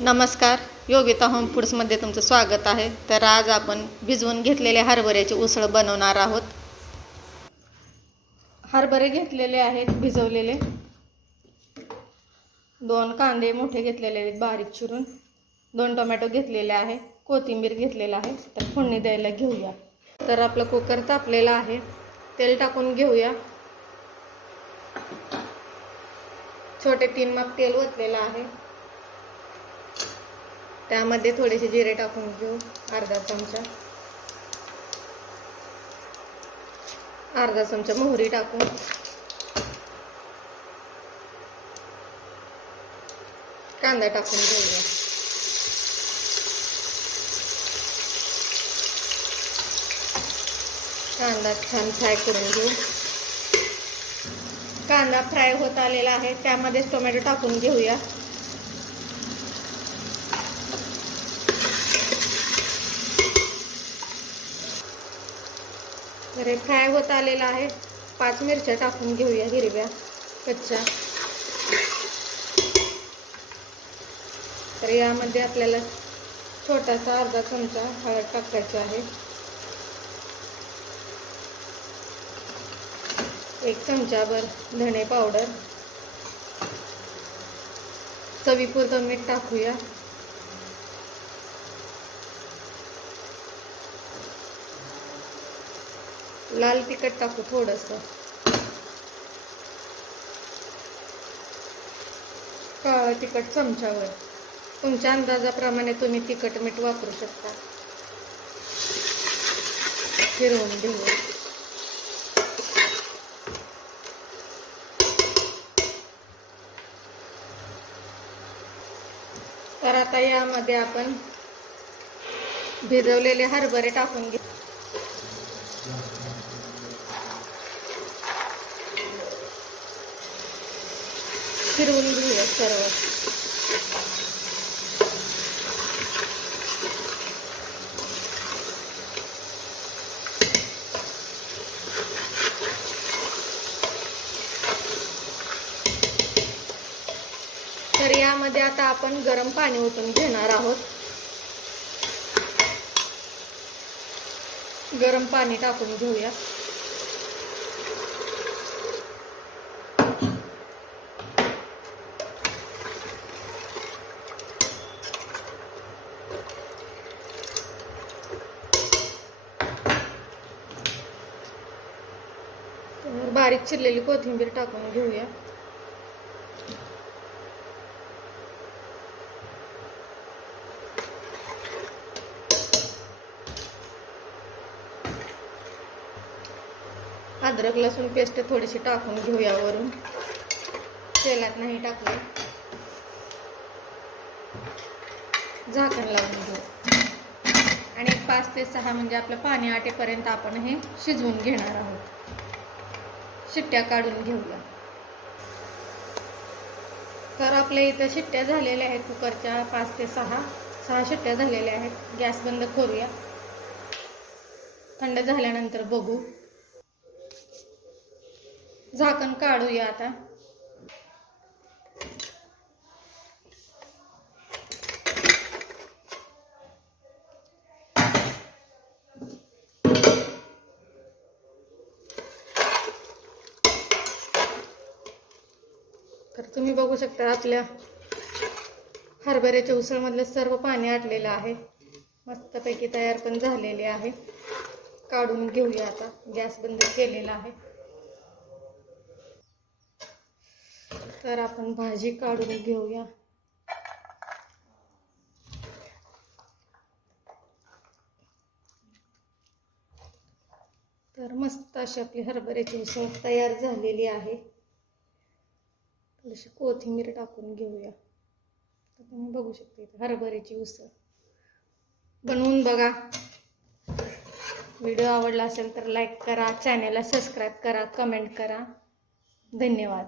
नमस्कार. योगिता होम फूड्समध्ये तुमचं स्वागत आहे. तर आज आपण भिजवून घेतलेले हरभऱ्याची उसळ बनवणार आहोत. हरभरे घेतलेले आहेत भिजवलेले. दोन कांदे मोठे घेतलेले आहेत बारीक चिरून. दोन टोमॅटो घेतलेले आहे कोथिंबीर घेतलेला आहे. तर फोडणी द्यायला घेऊया. तर आपलं कुकर तापलेलं आहे. तेल टाकून घेऊया. छोटे तीन माप तेल ओतलेलं आहे. त्यामध्ये थोडेसे जिरे टाकून घेऊ अर्धा चमचा. अर्धा चमचा मोहरी टाकू कांदा टाकून घेऊया. कांदा छान फ्राय करून घेऊ. कांदा फ्राय होत आलेला आहे त्यामध्येच टोमॅटो टाकून घेऊया. अरे फ्राय होत आलेला आहे. पाच मिरच्या टाकून घेऊया हिरव्या कच्च्या. तर यामध्ये आपल्याला छोटासा अर्धा चमचा हळद टाकायची आहे. एक चमचाभर धणे पावडर. चवीपुरतं मीठ टाकूया. लाल तिखट टाकू थोडंसं. काळं तिखट चमच्यावर. तुमच्या अंदाजाप्रमाणे तुम्ही तिखट मीठ वापरू शकता. फिरवून घेऊ. तर आता यामध्ये आपण भिजवलेले हरभरे टाकून घेऊ. फिरवून घेऊया सर्व तर यामध्ये आता आपण गरम पाणी ओतून घेणार आहोत. गरम पाणी टाकून घेऊया. तर बारीक चिरलेली कोथिंबीर टाकून घेऊया. अद्रक लसूण पेस्ट थोडीशी टाकून घेऊया वरून. तेलात नाही टाकले. झाकण लावून घेऊ. आणि एक पाच ते सहा म्हणजे आपलं पाणी आटेपर्यंत आपण हे शिजवून घेणार आहोत. शिट्ट्या काढून घेऊया. तर आपल्या इथं शिट्ट्या झालेल्या आहेत कुकरच्या पाच ते सहा. सहा शिट्ट्या झालेल्या आहेत. गॅस बंद करूया. थंड झाल्यानंतर बघू. झाकण काढूया आता. तर तुम्ही बघू शकता आपल्या हरभऱ्याच्या उसळमधलं सर्व पाणी आटलेलं आहे. मस्तपैकी तयार पण झालेले आहे. काढून घेऊया आता. गॅस बंद केलेला आहे. तर आपण भाजी काढून घेऊया. तर मस्त अशी आपली हरभऱ्याची उसळ तयार झालेली आहे. थोडीशी कोथिंबीर टाकून घेऊया. तर तुम्ही बघू शकता इथे हरभऱ्याची उसळ. बनवून बघा. व्हिडिओ आवडला असेल तर लाईक करा चॅनेलला सबस्क्राईब करा कमेंट करा. धन्यवाद.